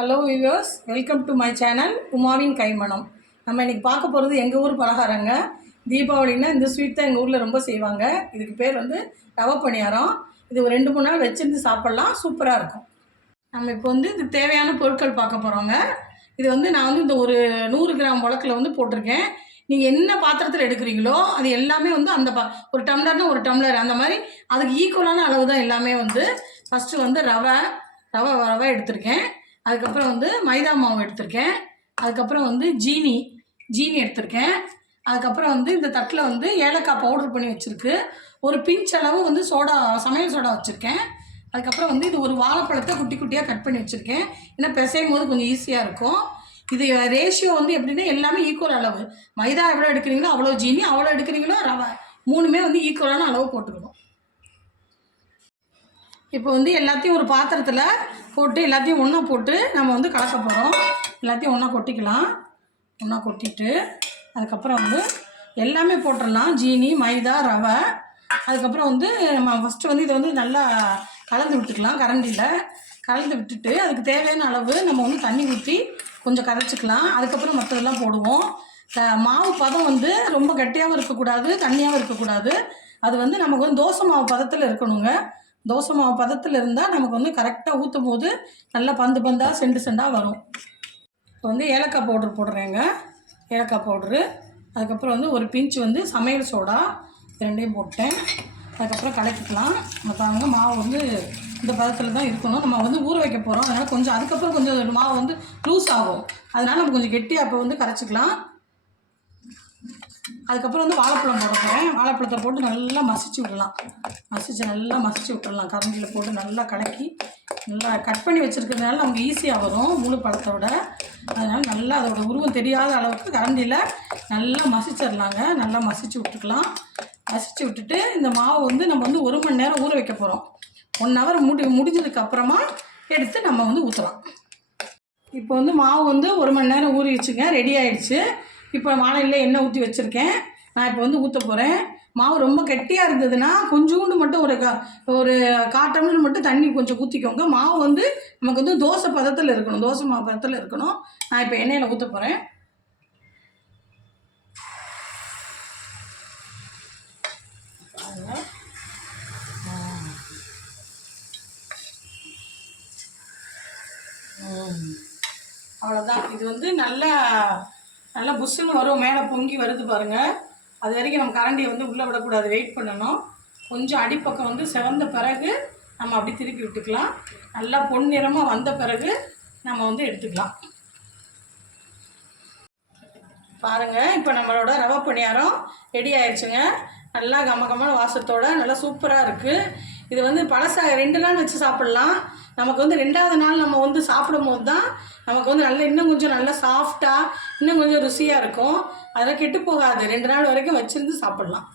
Hello viewers, welcome to my channel உமாவின் கைமணம். நம்ம இன்றைக்கி பார்க்க போகிறது எங்கள் ஊர் பலகாரங்க. தீபாவளின்னா இந்த ஸ்வீட் தான் எங்கள் ஊரில் ரொம்ப செய்வாங்க. இதுக்கு பேர் வந்து ரவை பணியாரம். இது ஒரு 2-3 நாள் வச்சுருந்து சாப்பிட்லாம், சூப்பராக இருக்கும். நம்ம இப்போ வந்து இதுக்கு தேவையான பொருட்கள் பார்க்க போகிறோங்க. இது வந்து நான் வந்து இந்த ஒரு 100 கிராம் உலக்கில் வந்து போட்டிருக்கேன். நீங்கள் என்ன பாத்திரத்தில் எடுக்கிறீங்களோ அது எல்லாமே வந்து அந்த ஒரு டம்ளர்னா ஒரு டம்ளர் அந்த மாதிரி அதுக்கு ஈக்குவலான அளவு தான் எல்லாமே. வந்து ஃபஸ்ட்டு வந்து ரவை எடுத்திருக்கேன். அதுக்கப்புறம் வந்து மைதா மாவு எடுத்திருக்கேன். அதுக்கப்புறம் வந்து ஜீனி எடுத்திருக்கேன். அதுக்கப்புறம் வந்து இந்த தட்டில் வந்து ஏலக்காய் பவுடர் பண்ணி வச்சுருக்கு. ஒரு பிஞ்ச் அளவு வந்து சமையல் சோடா வச்சுருக்கேன். அதுக்கப்புறம் வந்து இது ஒரு வாழைப்பழத்தை குட்டி குட்டியாக கட் பண்ணி வச்சுருக்கேன். ஏன்னா பிசையும் போது கொஞ்சம் ஈஸியாக இருக்கும். இது ரேஷியோ வந்து எப்படின்னா எல்லாமே ஈக்குவல் அளவு. மைதா எவ்வளோ எடுக்கிறீங்களோ அவ்வளோ ஜீனி, அவ்வளோ எடுக்கிறீங்களோ ரவை, 3மே வந்து ஈக்குவலான அளவு போட்டுக்கணும். இப்போ வந்து எல்லாத்தையும் ஒரு பாத்திரத்தில் போட்டு எல்லாத்தையும் ஒன்றா போட்டு நம்ம வந்து கலக்க போகிறோம். எல்லாத்தையும் ஒன்றா கொட்டிக்கலாம். ஒன்றா கொட்டிட்டு அதுக்கப்புறம் வந்து எல்லாமே போட்டுடலாம். ஜீனி, மைதா, ரவை. அதுக்கப்புறம் வந்து நம்ம ஃபஸ்ட்டு வந்து இதை வந்து நல்லா கலந்து விட்டுக்கலாம். கரண்டியில் கலந்து விட்டுட்டு அதுக்கு தேவையான அளவு நம்ம வந்து தண்ணி ஊற்றி கொஞ்சம் கரைச்சிக்கலாம். அதுக்கப்புறம் மற்றதெல்லாம் போடுவோம். மாவு பதம் வந்து ரொம்ப கட்டியாகவும் இருக்கக்கூடாது, தண்ணியாகவும் இருக்கக்கூடாது. அது வந்து நமக்கு வந்து தோசை மாவு பதத்தில் இருக்கணுங்க. தோசை மாவு பதத்தில் இருந்தால் நமக்கு வந்து கரெக்டாக ஊற்றும் போது நல்லா பந்தாக செண்டாக வரும். இப்போ வந்து ஏலக்காய் பவுட்ரு போடுறேங்க. ஏலக்காய் பவுட்ரு, அதுக்கப்புறம் வந்து ஒரு பிஞ்ச் வந்து சமையல் சோடா, 2யும் போட்டேன். அதுக்கப்புறம் கலக்கிக்கலாம். மற்றவங்க மாவு வந்து இந்த பதத்தில் தான் இருக்கணும். நம்ம வந்து ஊற வைக்க போகிறோம். அதனால் கொஞ்சம் அதுக்கப்புறம் கொஞ்சம் மாவு வந்து லூஸ் ஆகும். அதனால் நம்ம கொஞ்சம் கெட்டியாக அப்போ வந்து கரைச்சிக்கலாம். அதுக்கப்புறம் வந்து வாழைப்பழம் போட போகிறேன். வாழைப்பழத்தை போட்டு நல்லா மசிச்சு விடலாம். நல்லா மசிச்சு விட்டுடலாம். கரண்டியில் போட்டு நல்லா கலக்கி நல்லா கட் பண்ணி வச்சுருக்கிறதுனால நமக்கு ஈஸியாக வரும் முழு பழத்தோட. அதனால் நல்லா அதோட உருவம் தெரியாத அளவுக்கு கரண்டியில் நல்லா மசிச்சிடலாங்க. நல்லா மசிச்சு விட்டுக்கலாம். மசிச்சு விட்டுட்டு இந்த மாவு வந்து நம்ம வந்து 1 மணி நேரம் ஊற வைக்க போகிறோம். 1 ஹவர் முடிஞ்சதுக்கப்புறமா எடுத்து நம்ம வந்து ஊற்றலாம். இப்போ வந்து மாவு வந்து 1 மணி நேரம் ஊறி வச்சுங்க, ரெடி ஆகிடுச்சு. இப்போ வாழையில் எண்ணெய் ஊற்றி வச்சுருக்கேன். நான் இப்போ வந்து ஊற்ற போகிறேன். மாவு ரொம்ப கெட்டியாக இருந்ததுன்னா கொஞ்சோண்டு மட்டும் ஒரு 1/4 டம்ளர் மட்டும் தண்ணி கொஞ்சம் ஊற்றிக்கோங்க. மாவு வந்து நமக்கு வந்து தோசை பதத்தில் இருக்கணும், தோசை மாவு பதத்தில் இருக்கணும். நான் இப்போ எண்ணெயில் ஊற்ற போகிறேன். அவ்வளோதான். இது வந்து நல்லா புஷ்ஷுன்னு வரும். மேலே பொங்கி வருது பாருங்கள். அது வரைக்கும் நம்ம கரண்டியை வந்து உள்ளே விடக்கூடாது, வெயிட் பண்ணணும். கொஞ்சம் அடிப்பக்கம் வந்து செவந்த பிறகு நம்ம அப்படி திருப்பி விட்டுக்கலாம். நல்லா பொன்னிறமாக வந்த பிறகு நம்ம வந்து எடுத்துக்கலாம். பாருங்கள், இப்போ நம்மளோட ரவை பணியாரம் ரெடி ஆயிடுச்சுங்க. நல்லா கமகமான வாசத்தோடு நல்லா சூப்பராக இருக்குது. இது வந்து 2 நாள் வச்சு சாப்பிட்லாம். நமக்கு வந்து 2வது நாள் நம்ம வந்து சாப்பிடும் போது தான் நமக்கு வந்து இன்னும் கொஞ்சம் நல்லா சாஃப்டாக, இன்னும் கொஞ்சம் ருசியாக இருக்கும். அதெல்லாம் கெட்டு போகாது. 2 நாள் வரைக்கும் வச்சுருந்து சாப்பிட்லாம்.